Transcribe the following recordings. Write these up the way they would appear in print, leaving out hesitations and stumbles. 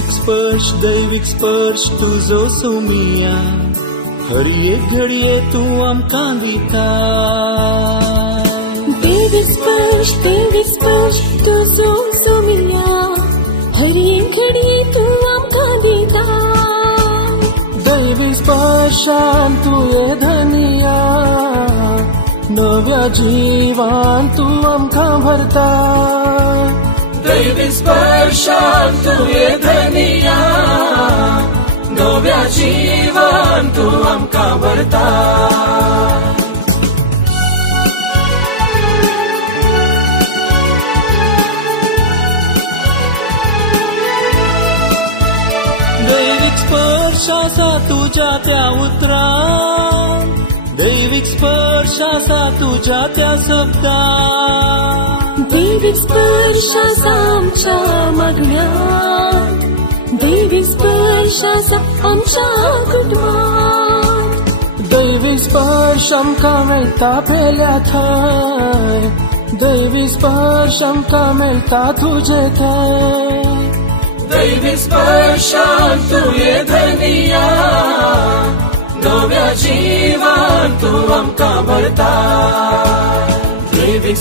दैविक स्पर्श तुझो सोमिया हर एक घडये तू आमकां दिता दैविक स्पर्श तुझो सोमिया हर एक घडये तू आमकां दिता दैविक स्पर्शान तू ये धनिया नव्या जीवान तू आमकां भरता दैविक स्पर्शान तू ये धनिया नव्या जीवान तू आमकां भरता दैविक स्पर्श आसा तुझ्या त्या उतरान दैविक स्पर्श आसा तुझ्या त्या शब्दान दैविक स्पर्श आसा आमच्या मागण्यांत दैविक स्पर्श आसा आमच्या कुटुंबांत दैविक स्पर्श आमकां मेळटा पेल्या थंय दैविक स्पर्श आमकां मेळटा तुजे थंय दैविक स्पर्शान तू ये धनिया नव्या जीवान तू आमकां भरता दैविक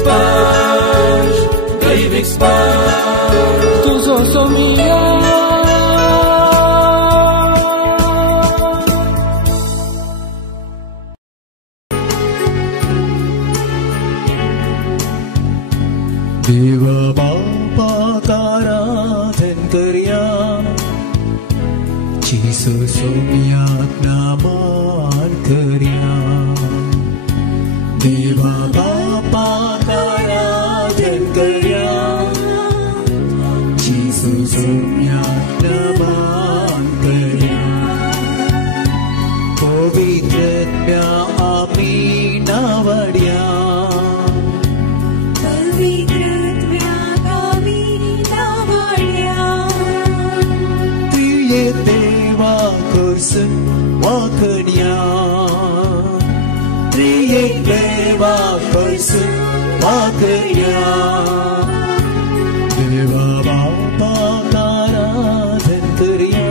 स्पर्श तुझो सोमिया देवा बापा आराधन करया जिसो सोमियाक नामान करया देवा बापा आराधन करया जिसो सोमियाक नामान करया पवित्रत्म्या आमी नावड्या देवा करसन वाकण्या त्रिएक देवा करसन वाकण्या देवा बापा आराधन करया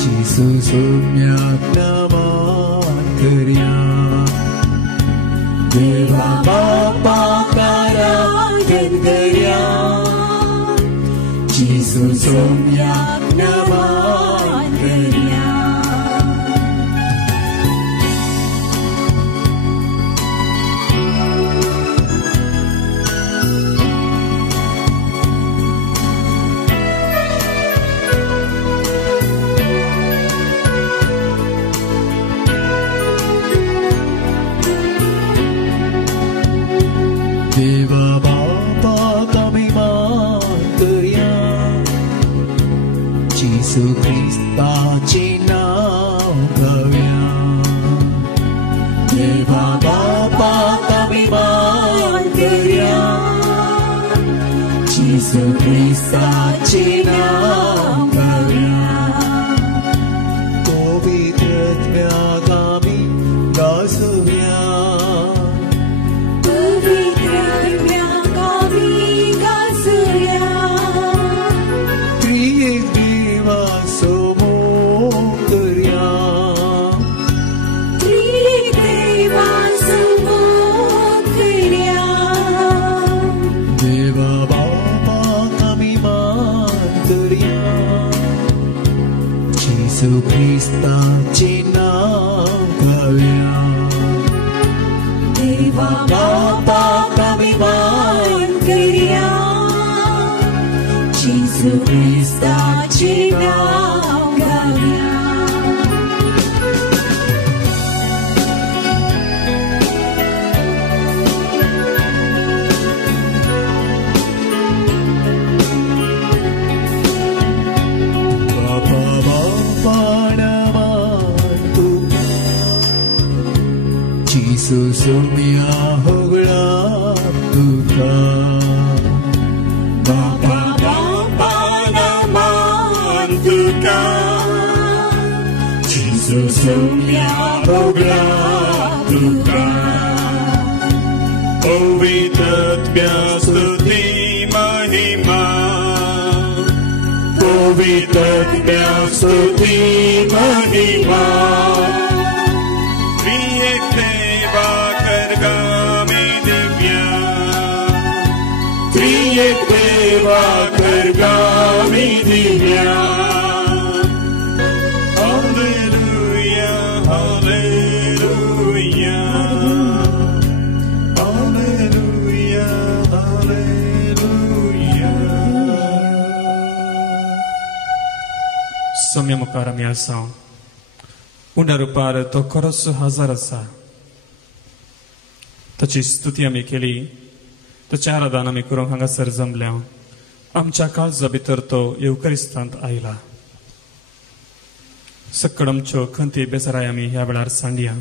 जिसो सोम्याक नामान करया देवा बापा आराधन करया जिसो सोम्याक नामान करया देवा बापा अभिमान करया जिसू ख्रिस्ताचे नाव गावया देवा बापा अभिमान करया जिसू ख्रिस्ताचे नाव गावया पवित्रत्म्याक आमी गाजोवया जिसू ख्रिस्ताचे नाव गावया देवा बापाक अभिमान करया जिसू ख्रिस्ताचे नाव गावया जिसू सोम्या होगळा तुका बापा बापा नामान तुका जिसू सोम्या होगळा तुका पवित्रत्म्या स्तुती पवित्रज्ञा स्तुति महिमा त्रिएक देवा कर्गामी दिव्या त्रिएक देवा कर्गामी दिव्या हालेलुया हालेलुया हालेलुया हालेलुया सम्य मुखार आमी आसा उंडा रुपार तो खरोच हजार आसा ताची स्तुती आमी केली ताचें आराधन आमी करूंक हांगासर जमल्या आमच्या काळजा भितर तो येवकरिस्तांत आयला सक्कड आमच्यो खंती बेजाराय आमी ह्या वेळार सांडया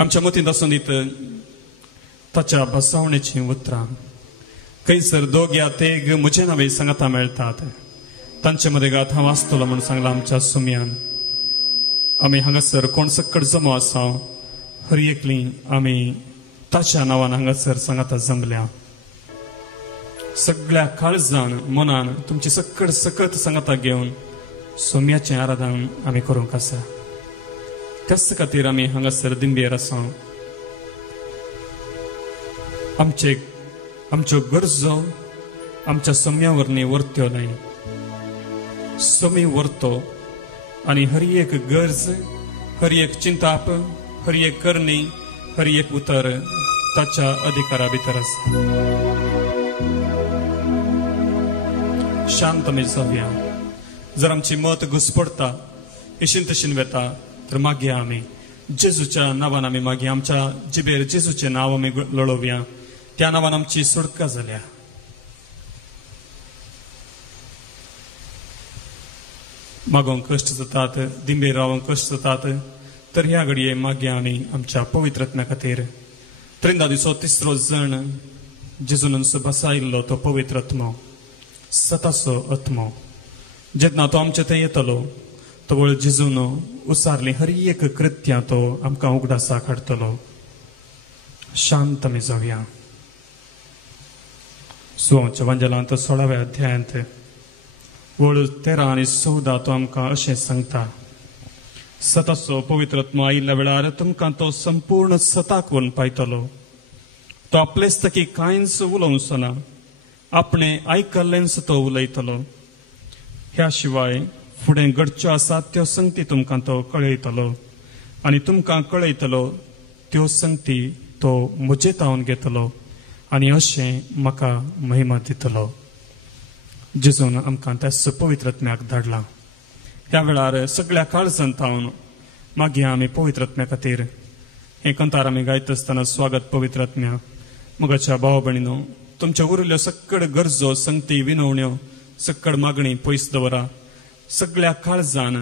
आमच्या मतींत आसून दीत ताच्या बसवणेची उतरां खंयसर दोग या तेग म्हजे नावे सांगता मेळटात तांचे मदेगात हांव आसतलो म्हूण सांगला आमच्या सुमयान आमी हांगासर कोण सक्कड जमो आसा हर एकली आमी ताच्या नांवान हांगासर सांगता जमल्या सगळ्या काळजान मनान तुमची सक्कड सकत सांगता घेवन सोम्याचें आराधन आमी करूंक आसा त्याच खातीर आमी हांगासर दिंडेर आसा आमच्यो गरजो आमच्या सोम्या वरणी वर्त्यो न्हय सोमी वर्तो आनी हर एक गरज हर एक चिंताप हर एक करणी हर एक उतर ताच्या अधिकारा भितर आसा शांत आमी जावया जर आमची मत घुसपडटा इशीन तशीन वेता तर मागया आमी जेजूच्या नांवान आमी मागया आमच्या जिबेर जेजूचें नांव आमी लळोवया त्या नांवान आमची सुटका जाल्या मागोंक कश्ट जातात दिंबेर रावंक कश्ट जातात तर ह्या घडये मागया आमी आमच्या पवित्रत्म्या खातीर त्रिंदा दिसो तिसरो जण जेजून बसायल्लो तो पवित्रत्मो सतासो आत्मो जेन्ना तो आमचे थंय येतलो तो वळ जेजून उसारली हर एक कृत्यां तो आमकां उगडासा काडटलो शांत आमी जावया सुवांच्या वंजलांत 16व्या अध्यायांत वळ 13 आनी 14 तो आमकां अशें सांगता सतासो पवित्रत्मो आयिल्ल्या वेळार तुमकां तो संपूर्ण सताक व्हरून पायतलो तो आपलेच तकी कांयच उलोवचो ना आपणे आयकल्लेंच तो उलयतलो ह्या शिवाय फुडें घडच्यो आसात त्यो संगती तुमकां तो कळयतलो आनी तुमकां कळयतलो त्यो संगती तो म्हजे तावन घेतलो आनी अशें म्हाका महिमा दितलो जेजून आमकां त्या पवित्रत्म्याक धाडला ह्या वेळार सगळ्या काळजांतावन मागया आमी पवित्रत्म्या खातीर हे कंतार आमी गायत आसतना स्वागत पवित्रत्म्या मोगाच्या भाव भयणीनो तुमच्या उरिल्ल्यो सक्कड गरजो संगती विनवण्यो सक्कड मागणी पयस दवरा सगळ्या काळजान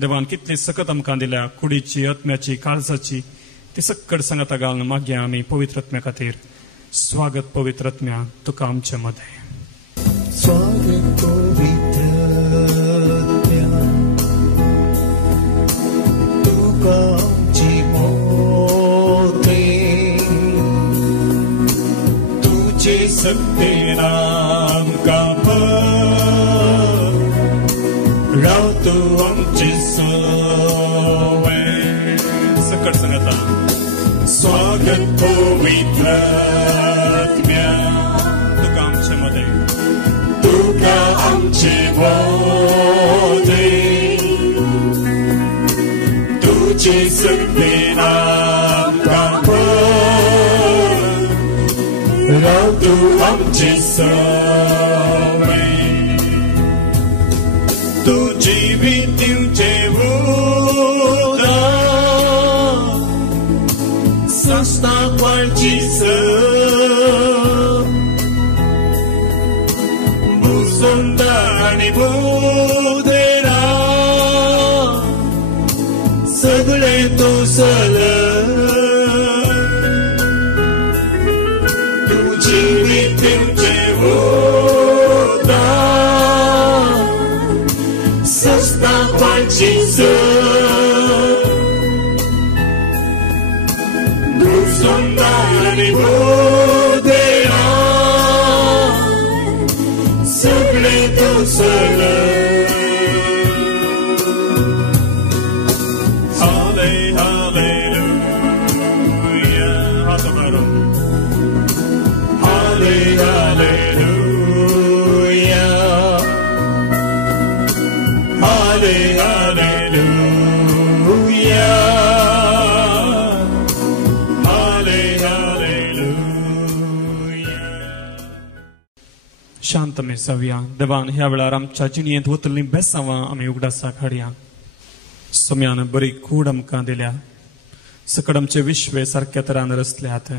देवान कितली सकत आमकां दिल्या कुडीची आत्म्याची काळजाची ती सक्कड सांगता घालून मागया आमी पवित्रत्म्या खातीर स्वागत पवित्रत्म्या तुका आमचे मध्ये स्वागत पवित्रज्ञा तुका आमची मोते तुझे सक्तेन आमकां राव तू आमचे सवय सकट सांगता स्वागत पवित्रज्ञा तुका आमचे मध्ये तुका आमचे मोते तुझे सक्तेन आमकां राव तू आमचे सवय तुझी विद्युचे उदार संस्था वाळची भूसुंदा आणि भूदेरा सगळे तू सल तुझी विद्युचे उदार संस्था वाळची भूसुंदा आणि भूदेरा सगळे तू सल शांतमे जाऊया. देवान ह्या वेळार आमच्या जिणयेंत वतली बेसांवां आमी उगडासाक हाडया. सोम्यान बरी कूड आमकां दिल्या. सकड आमचे विश्वे सारक्या तरान रचल्यात.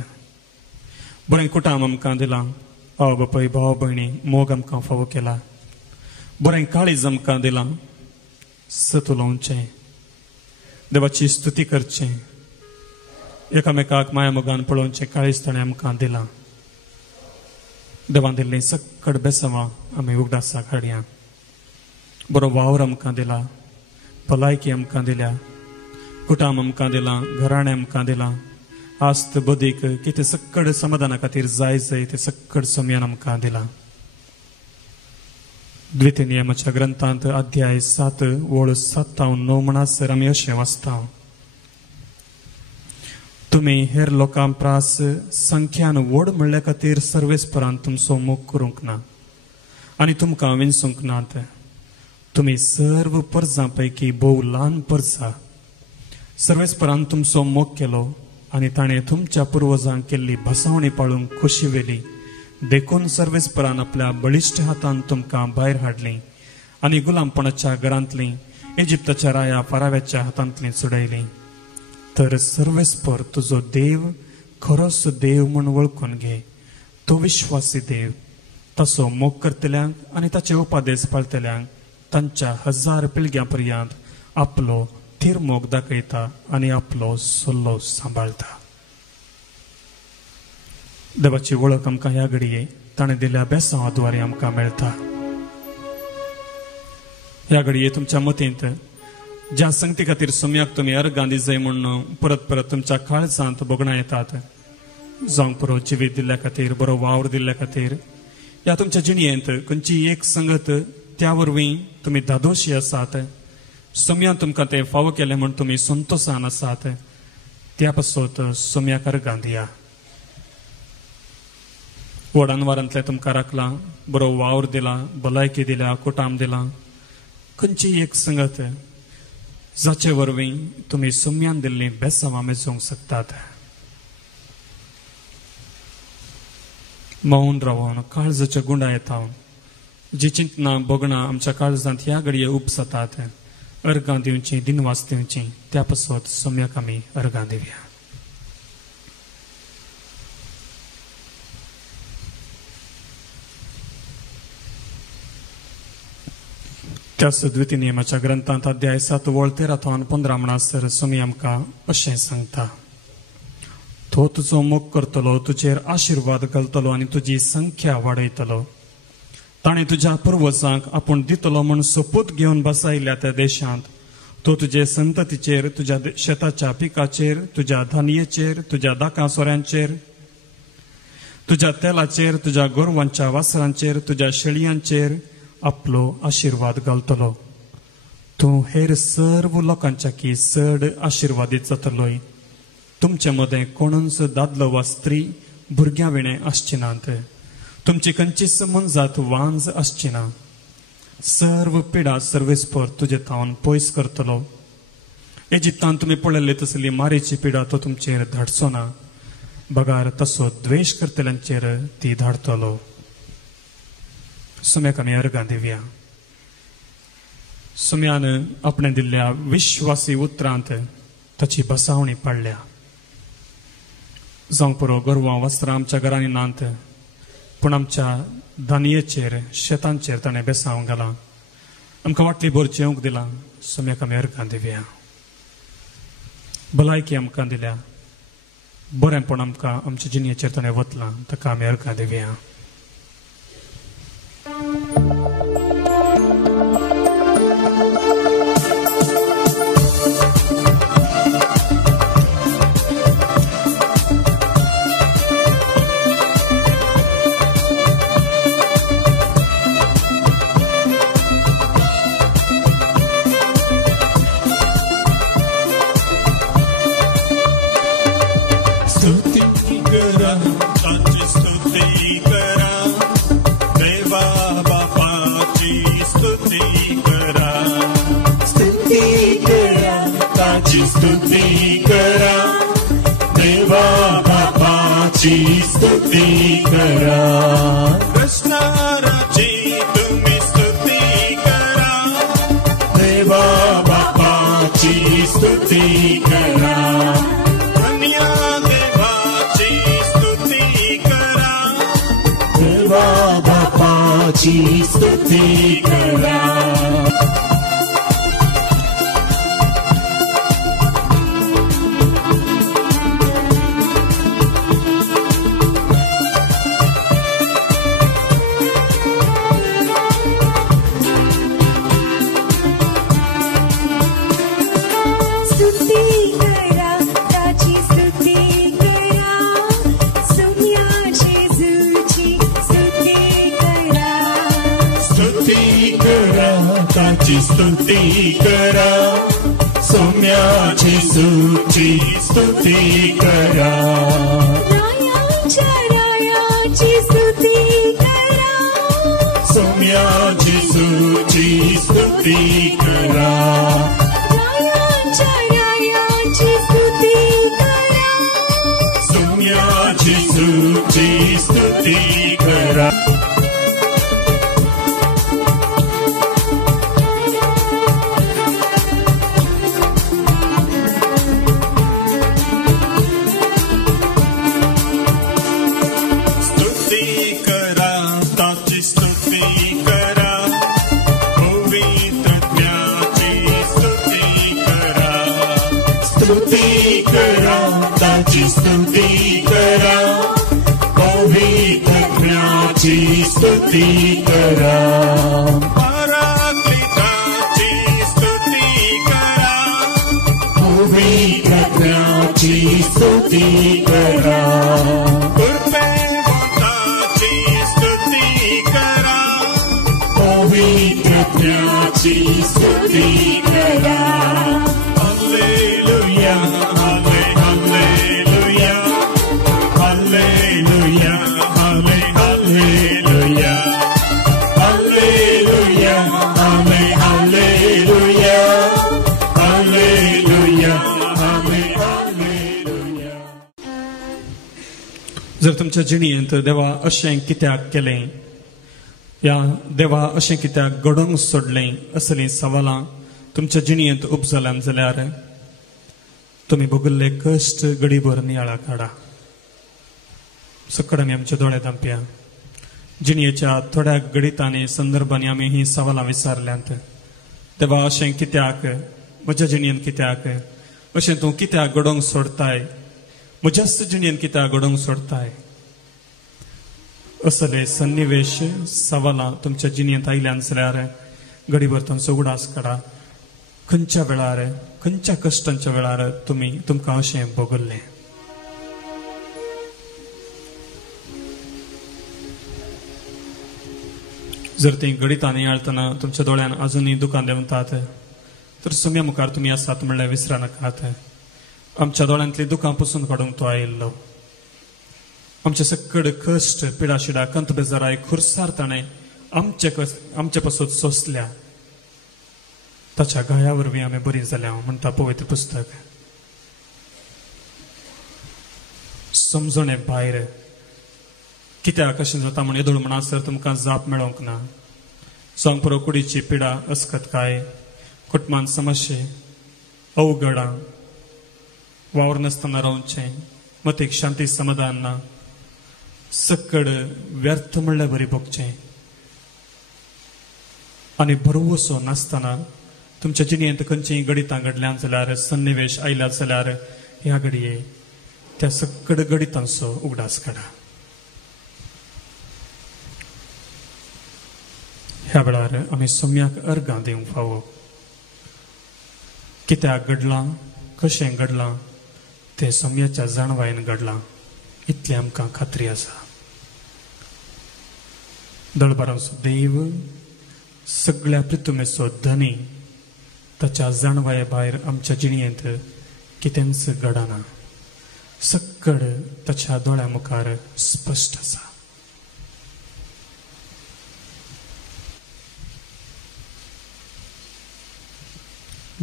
बरें कुटाम आमकां दिलां. आवय बापाय भाव भयणी मोग आमकां फावो केला. बरें काळीज आमकां दिलां. सत उलोवचें, देवाची स्तुती करचें, एकामेकाक माया मोगान पळोवचें काळीज ताणें आमकां दिलां. देवान दिल्लीं सकड बेसांवां आमी उगडासाक हाडया. बरो वावर आमकां दिला. भलायकी आमकां दिल्या. कुटाम आमकां दिलां. घराणें आमकां दिलां. आस्त बदीक कितें सकड समाधाना खातीर जाय जाय ते सकड सोम्यान आमकां दिलां. द्वितीय नियमाच्या ग्रंथांत अध्याय 7 ओळ 7-9 म्हणसर आमी अशें वाचता. तुमी हेर लोकां प्रास संख्यान व्हड म्हणल्या खातीर सर्वेस्परान तुमचो मोग करूंक ना आनी तुमकां विंसूंक नात. तुमी सर्व परजां पैकी भोव ल्हान परजा. सर्वेस्परान तुमचो मोग केलो आनी ताणें तुमच्या पुर्वजांक केल्ली भसावणी पाळूंक खोशी वेली. देखून सर्वेस्परान आपल्या बळिश्ट हातान तुमकां भायर हाडलीं आनी गुलामपणाच्या घरांतलीं इजिप्ताच्या राया फाराव्याच्या हातांतलीं चुडयलीं. तर सर्वेस्पर तुजो देव खरोच देव म्हूण वळखून घे. तो विश्वासी देव. तसो मोग करतल्यांक आनी ताचे उपादेश पाळटल्यांक तांच्या 1000 पिळग्यां पर्यंत आपलो थीर मोग दाखयता आनी आपलो सल्लो सांबाळटा. देवाची वळख आमकां ह्या घडये ताणें दिल्ल्या बेसांवाद्वारे आमकां मेळटा. ह्या घडये तुमच्या मतींत ज्या संगती खातीर सोम्याक तुमी अर्गां दी जाय म्हणून परत परत तुमच्या काळजांत बोगणां येतात. जावं बरो जिवीत दिल्ल्या खातीर, बरो वावर दिल्ल्या खातीर, ह्या तुमच्या जिणयेंत खंयची एक संगत त्या वरवीं तुमी धादोशी आसात. सोम्यान तुमकां तें फावो केलें म्हूण तुमी संतोशान आसात. त्या पासत सोम्याक अर्गां दिया. वडानवारांतले तुमकां राखलां, बरो वावर दिला, भलायकी दिल्या, कुटाम दिलां. खंयची एक संगत जाचे वरवीं तुमी सोम्यान दिल्लीं बेसांवां मेजूंक शकतात. मौन रावन काळजाच्या गुंडायेतावन जी चिंतना बोगणां आमच्या काळजांत ह्या घडये उपसतात, अर्गां दिवचीं, दिनवास दिवचीं, त्या पासत सोम्याक आमी अर्गां दिवया. त्याच द्वितीय नियमाच्या ग्रंथांत अध्याय 7 ओळ 13-15 म्हणसर सोमी आमकां अशें सांगता. तो तुजो मोग करतलो, तुजेर आशिर्वाद घालतलो आनी तुजी संख्या वाडयतलो. ताणें तुज्या पुर्वजांक आपूण दितलो म्हूण सोपूत घेवन बसायल्या त्या देशांत. तो तुजे संततीचेर, तुज्या शेताच्या पिकाचेर, तुज्या धान्येचेर, तुज्या दाकां सोऱ्यांचेर, तुज्या तेलाचेर, तुज्या गोरवांच्या वासरांचेर, तुज्या शेळयांचेर आपलो आशिर्वाद घालतलो. तूं हेर सर्व लोकांच्या की चड आशिर्वादीत जातलोय. तुमचे मदें कोणूच दादलो वा स्त्री भुरग्यां विणे आसची नात. तुमची खंयचीच मनजात वांज आसची ना. सर्व पिडा सर्वेस्पर तुजे तावन पयस करतलो. इजिप्तांत तुमी पळयल्ली तसली मारेची पिडा तो तुमचेर धाडचो ना. बगार तसो द्वेश करतल्यांचेर ती धाडतलो. सोम्याक आमी अर्गां दिवया. सोम्यान आपणे दिल्ल्या विश्वासी उतरांत ताची बसावणी पाडल्या. जावं पुरो गोरवां वस्त्रां आमच्या घरांनी नात, पूण आमच्या धान्येचेर, शेतांचेर ताणें बेसांव घालां. आमकां वाटली भर जेवंक दिलां. सोम्याक आमी अर्गां दिवया. भलायकी आमकां दिल्या. बरेंपण आमकां आमच्या जिणयेचेर ताणें वतलां, ताका आमी अर्गां दिवया. स्तुति करा, स्तुति करा. स्तुती करा, देवा बापाची स्तुती करा. रचणाराची तुम्ही स्तुती करा, देवा बापाची स्तुती करा. धन्या देवाची स्तुती करा, देवा बापाची स्तुती करा. स्तुती करा, सौम्याची सूची स्तुती करा. रायाची स्तुती करा, सौम्याची सूची स्तुती करा. रायाची स्तुती करा, सौम्याची सूची स्तुती करा. स्तुती करा, ताची स्तुती करा, पवित्रत्वाची स्तुती करा. पराक्लिताची स्तुती करा, पवित्रत्वाची स्तुती करा. कृपेवंताची स्तुती करा, पवित्रत्वाची स्तुती करा. Hallelujah, hallelujah, hallelujah, hallelujah, hallelujah, hallelujah, hallelujah, hallelujah. जर तुमच्या जिणेंत देवा अशें कित्याक केलें, या देवा अशें कित्याक घडोवंक सोडलें असलीं सवालां तुमच्या जिणेंत उपजल्यान जाल्यार तुम्ही भोगल्ले कश्ट घडीभर नियाळा काडा. सकड आमी आमचे दोळे धांपया. जिणेच्या थोड्या घडितांनी संदर्भांनी आमी ही सवालां विचारल्यांत. देवा अशें कित्याक, म्हज्या जिणेंत कित्याक, अशें तूं कित्याक घडोवंक सोडताय, म्हज्याच जिणेंत कित्याक घडोवंक सोडताय. असले सन्निवेश सवालां तुमच्या जिणेंत आयल्यान जाल्यार घडीभर तांचो उगडास काडा. खंयच्या वेळार, खंयच्या कश्टांच्या वेळार तुमकां अशें भोगल्लें. जर ती घडितांनी आळतना तुमच्या दोळ्यान अजुनूय दुकान देंवतात तर सुम्या मुखार तुमी आसात म्हणल्यार विसरा नाकात. आमच्या दोळ्यांतली दुकां पुसून काडूंक तो आयिल्लो. आमचे सकड कश्ट, पिडाशिडा, कंत बेजाराय, खुरसारताणे आमचे पासून सोंसल्या. ताच्या गाया वरवीं आमी बरी जाल्या म्हणटा पवित्र पुस्तक. समजणे भायर कित्याक अशें जाता म्हण येदोळ म्हणसर तुमकां जाप मेळोंक ना. सोंग पुरो कुडीची पिडा, अस्खतकाय, कुटुंबांत समस्ये, अवघडां, वावर नासतना रावचें, मतीक शांती समाधान ना, सकड व्यर्थ म्हणल्यार बरी भोगचें. आनी भरवसो नासतना तुमच्या जिणेंत खंयचीय घडितां घडल्यान जाल्यार, सन्निवेश आयल्यात जाल्यार ह्या घडये त्या सकड घडितांचो उगडास काडा. ह्या वेळार आमी सोम्याक अर्गां दिवंक फावो. कित्याक घडलां, कशें घडलां तें सोम्याच्या जाणवायेन घडलां इतलें आमकां खात्री आसा. दळबारांचो देव, सगळ्या पृथ्वीचो धनी, ताच्या जाणवाये भायर आमच्या जिणेंत कितेंच घडना. सकड ताच्या दोळ्या मुखार स्पश्ट आसा.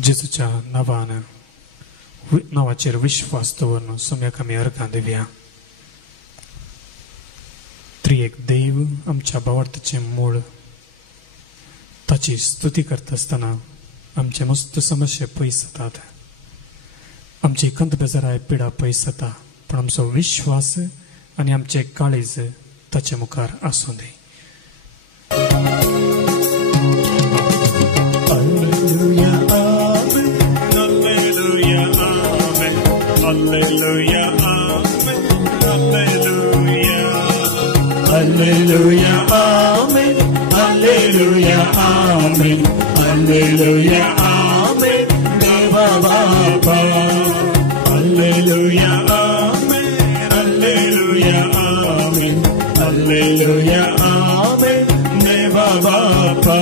जेजूच्या नांवान नावाचेर विश्वास दवरून सोम्याक आमी अर्गां दिवया. त्रिएक देव आमच्या भावार्थाचें मूळ, ताची स्तुती करता आसतना आमचे मस्त समस्या पयस जातात, आमची कंत बेजाराय पिडा पयस जाता, पण आमचो विश्वास आनी आमचे काळीज ताचे मुखार आसूं दी. Hallelujah, amen. Hallelujah, amen. Hallelujah, amen. Hallelujah. Hallelujah, amen. Hallelujah, amen. Hallelujah, amen. Deva Baba. Hallelujah, amen. Hallelujah, amen. Hallelujah, amen. Deva Baba.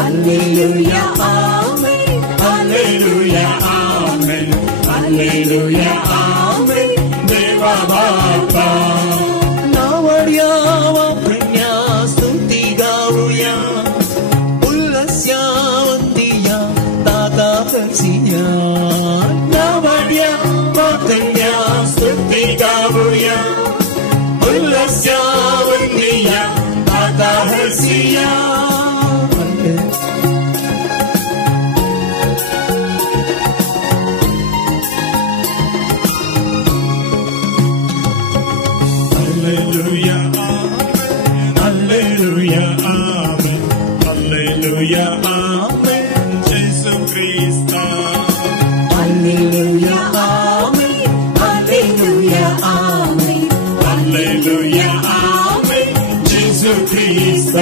Hallelujah, amen. Hallelujah, amen. Hallelujah, amen. Deva Baba. Navaryawa pranya stuti gavuya. Ullasyavantiya tata persiya. Navaryawa pranya stuti gavuya. Ullasyavantiya tata persiya. Hallelujah, amen. Hallelujah, amen. Hallelujah, amen. Jesus Christ. Hallelujah, amen. Hallelujah, amen. Hallelujah, amen. Jesus Christ.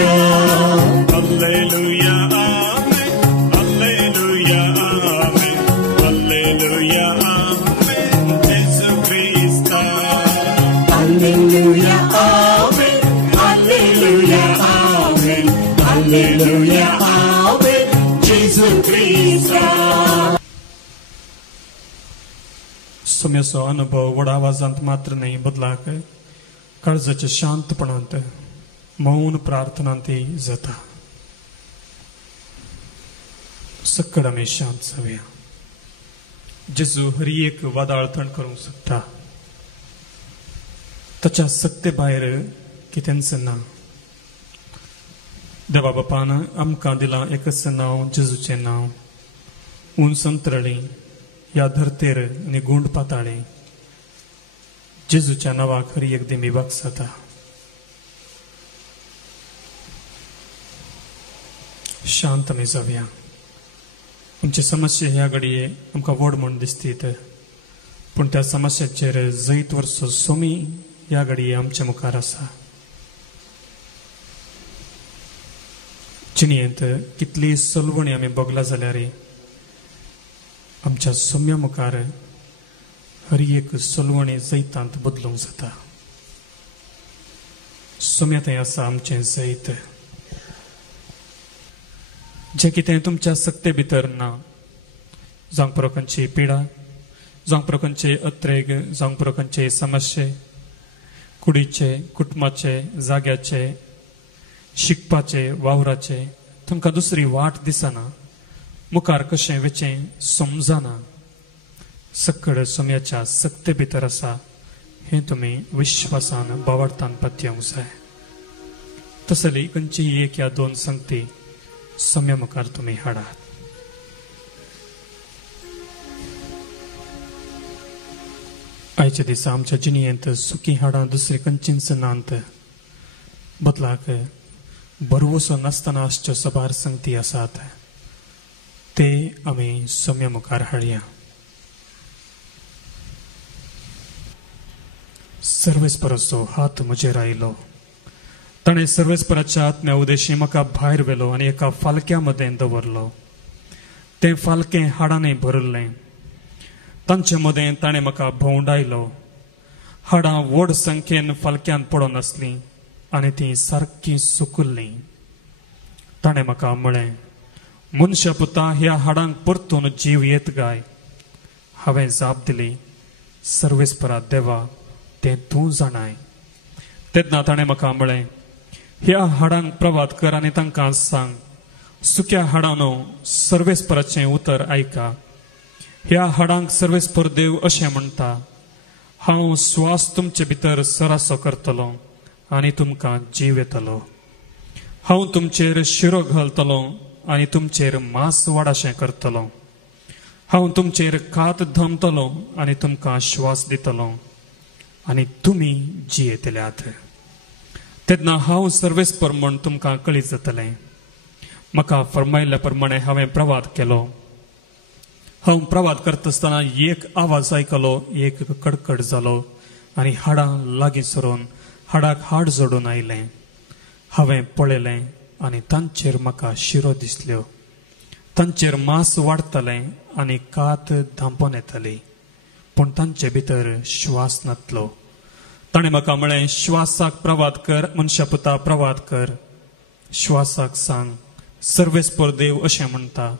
Hallelujah, amen. Hallelujah, amen. Hallelujah, amen. Jesus Christ. Hallelujah, amen. Hallelujah, amen. Hallelujah, amen. Jesus Christ. सोम्याचो अनुभव व्हड आवाजांत मात्र न्ही, बदलाक काळजाच्या शांतपणांत मौन प्रार्थनांतय जाता. सक्कड आमी शांत जावया. जेजू हर एक वादळथण करूंक शकता, ताच्या सक्ते भायर कितेंच ना. देवा बापान आमकां दिलां एकच नांव, जेजूचें नांव. उंच अंतरळी ह्या धर्तेर आनी गुंड पाताळी जेजूच्या नांवाक हर एक दिमी वाक जाता. शांत आमी जावया. आमची समस्या ह्या घडये आमकां व्हड म्हूण दिसतीत, पूण त्या समस्याचेर जैत वर्सो सोमी ह्या घडये आमच्या मुखार आसा. जिणेंत कितली सलवणी आमी भोगला जाल्यार आमच्या सोम्या मुखार हर एक सलवणी जैतांत बदलूंक जाता. सोम्या थंय आसा आमचें जैत. जें कितें तुमच्या सक्ते भितर ना, जावं पुरो खंयची पिडा, जावं पुरो खंयचे अत्रेग, जावं पुरो खंयचे समस्ये, कुडीचे, कुटुंबाचे, जाग्याचे, शिकपाचे, वावराचे, तुमकां दुसरी वाट दिसना, मुखार कशें वेचें समजना, सक्कड सोम्याच्या सक्ते भितर आसा हें तुमी विश्वासान बावरतान पत्यांक जाय. तसली खंयची एक या दोन संगती सोम्या मुखार तुमी हाडात. आयच्या दिसा आमच्या जिणेंत सुखी हाडां दुसरी खंयचींच नांत. बदलाक बरवसो नासतना आसच्यो सबार संगती आसात, ते आमी सोम्या मुखार हाडया. सर्वेस्पराचो हात म्हजेर आयलो. ताणें सर्वेस्पराच्या आत्म्या उदेशी म्हाका भायर व्हेलो आनी एका फालक्या मदें दवरलो. तें फालकें हाडांनी भरल्लें. तांचे मदें ताणें म्हाका भोंवडायलो. हाडां व्हड संख्येन फालक्यान पडोन आसलीं आनी तीं सारकीं सुकल्लीं. ताणें म्हाका म्हळें, मनशा पुता, ह्या हाडांक परतून जीव येत गाय. हांवें जाप दिली, सर्वेस्परा देवा, तें तूं जाणाय. तेन्ना ताणें म्हाका म्हळें, ह्या हाडांक प्रवाद कर आनी तांकां सांग, सुक्या हाडांनो, सर्वेस्पराचें उतर आयका. ह्या हाडांक सर्वेस्पर देव अशें म्हणटा, हांव श्वास तुमचे भितर सरासो करतलो आनी तुमकां जीव येतलो. हांव तुमचेर शिरो घालतलो आनी तुमचेर मांस वाडाशें करतलो. हांव तुमचेर कात धमतलो आनी तुमकां श्वास दितलो आनी तुमी जियेतल्यात. तेन्ना हांव सर्वेस्पर म्हूण तुमकां कळीत जातलें. म्हाका फरमायल्ल्या प्रमाणे हांवें प्रवाद केलो. हांव प्रवाद करता आसतना एक आवाज आयकलो, एक कडकड जालो आनी हाडां लागीं सरून हाडाक हाड जोडून आयलें. हांवें पळयलें आनी तांचेर म्हाका शिरो दिसल्यो. तांचेर मांस वाडटलें आनी कात धांपोन येतली, पूण तांचे भितर श्वास नासलो. ताणें म्हाका म्हळें, श्वासाक प्रवाद कर, मनशा पुता प्रवाद कर. श्वासाक सांग, सर्वेस्पर देव अशें म्हणटा,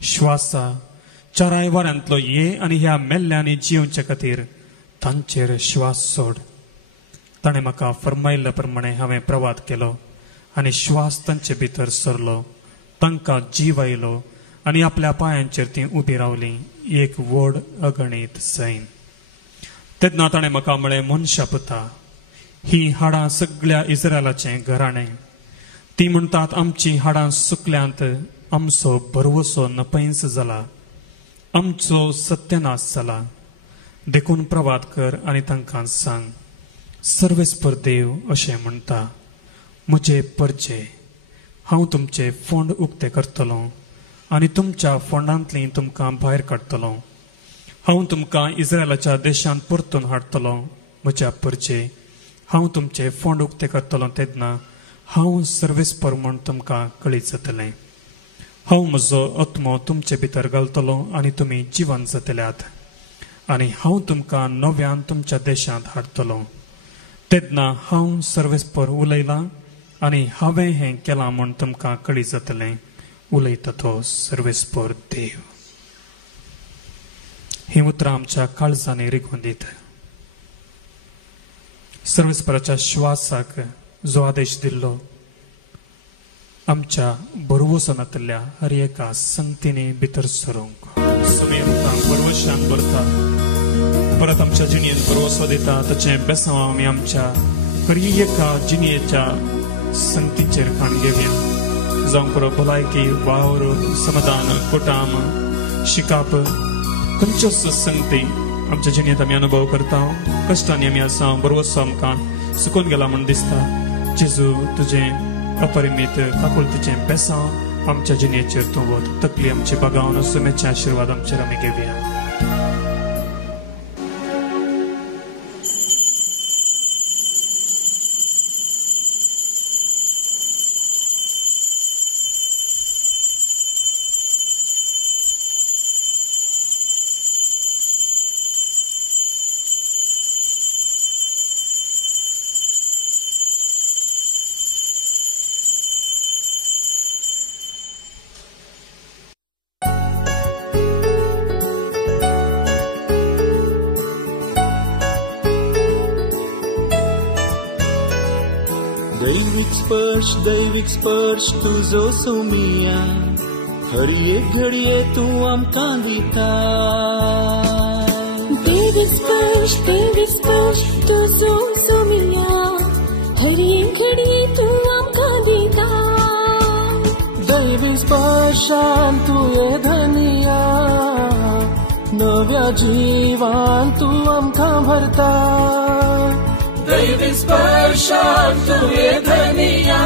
श्वासा 4 वरांतलो ये आनी ह्या मेल्ल्यांनी जिवचे खातीर तांचेर श्वास सोड. ताणें म्हाका फरमायल्ल्या प्रमाणे हांवें प्रवाद केलो आनी श्वास तांचे भितर सरलो. तांकां जीव आयलो आनी आपल्या पांयांचेर तीं उबीं रावलीं, एक व्हड अगणीत सैन. तेन्ना ताणें म्हाका म्हळें, मनशा पुता, ही हाडां सगळ्या इस्रायलाचें घराणें. ती म्हणटात, आमची हाडां सुकल्यांत, आमचो भरवसो नपैंस जाला, आमचो सत्यनाश जाला. देखून प्रवाद कर आनी तांकां सांग, सर्वेस्पर देव अशें म्हणटा, म्हजे परचे, हांव तुमचे फोंड उक्ते करतलो आनी तुमच्या फोंडांतलीं तुमकां भायर काडटलो. हांव तुमकां इस्रायलाच्या देशांत परतून हाडटलो. म्हज्या परचे, हांव तुमचे फोंड उक्ते करतलो तेन्ना हांव सर्वेस्पर म्हूण तुमकां कळीत जातलें. हांव म्हजो आत्मो तुमचे भितर घालतलो आनी तुमी जिवंत जातल्यात आनी हांव तुमकां नव्यान तुमच्या देशांत हाडटलो. तेन्ना हांव सर्वेस्पर उलयलां आनी हांवें हें केलां म्हूण तुमकां कळीत जातलें. उलयता तो सर्वेस्पर देव. ही उतरां आमच्या काळजांनी रिगून दीत. सर्वेस्पराच्या श्वासाक जो आदेश दिल्लो, आमच्या बरवसनांतल्या हर एका संगतींनी भितर सरूंक सुमी आमकां बरवशान भरता, परत आमच्या जिणेंत बरवसो दिता. ताचें बेसांव आमी आमच्या हर एका जिणेच्या संगतीचेर खाण घेवया. जावं पुरो भलायकी, वावर, समाधान, कुटाम, शिकाप, खंयच्योच संगती आमच्या जिणेंत आमी अनुभव करता. कश्टांनी आमी आसा, बरवसो आमकां सुकून गेला म्हूण दिसता. जेजू, तुजें अपरिमीत काकुळतीचें बेसांव आमच्या जिणेचेर तूं वत. तकली आमची बगावन सुमेचे आशिर्वाद आमचेर आमी घेवया. दैविक स्पर्श तुजो सोमिया, हर एक घडये तू आमकां दिता. दैविक स्पर्श तुजो सोमिया, हर एक घडये तू आमकां दिता. दैविक स्पर्शान तुये धनिया, नव्या जिवान तू आमकां भरता. दैविक स्पर्शान तुये धनिया,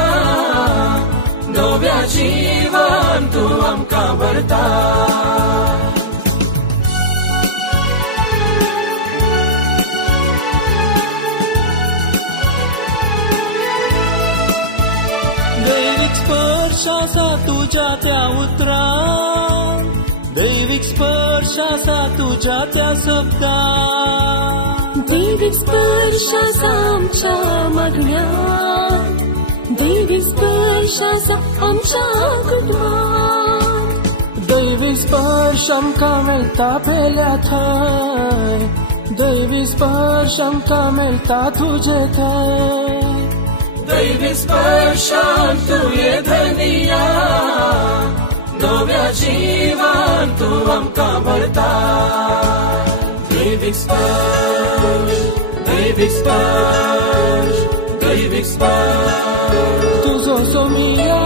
नव्या जिवान तू आमकां भरता. दैविक स्पर्श आसा तुज्या त्या उतरां, दैविक स्पर्श आसा तुज्या त्या शब्दां. दैविक स्पर्श आसा आमच्या मागण्यांत, दैविक स्पर्श आसा आमच्या कुटुंबांत. दैविक स्पर्श आमकां मेळटा पेल्या थंय, दैविक स्पर्श आमकां मेळटा तुजे थंय. दैविक स्पर्शान तुये धनिया, नव्या जीवन तू आमकां भरता दैवीक स्पर्श दैवीक स्पर्श दैवीक स्पर्श तुजो सोमिया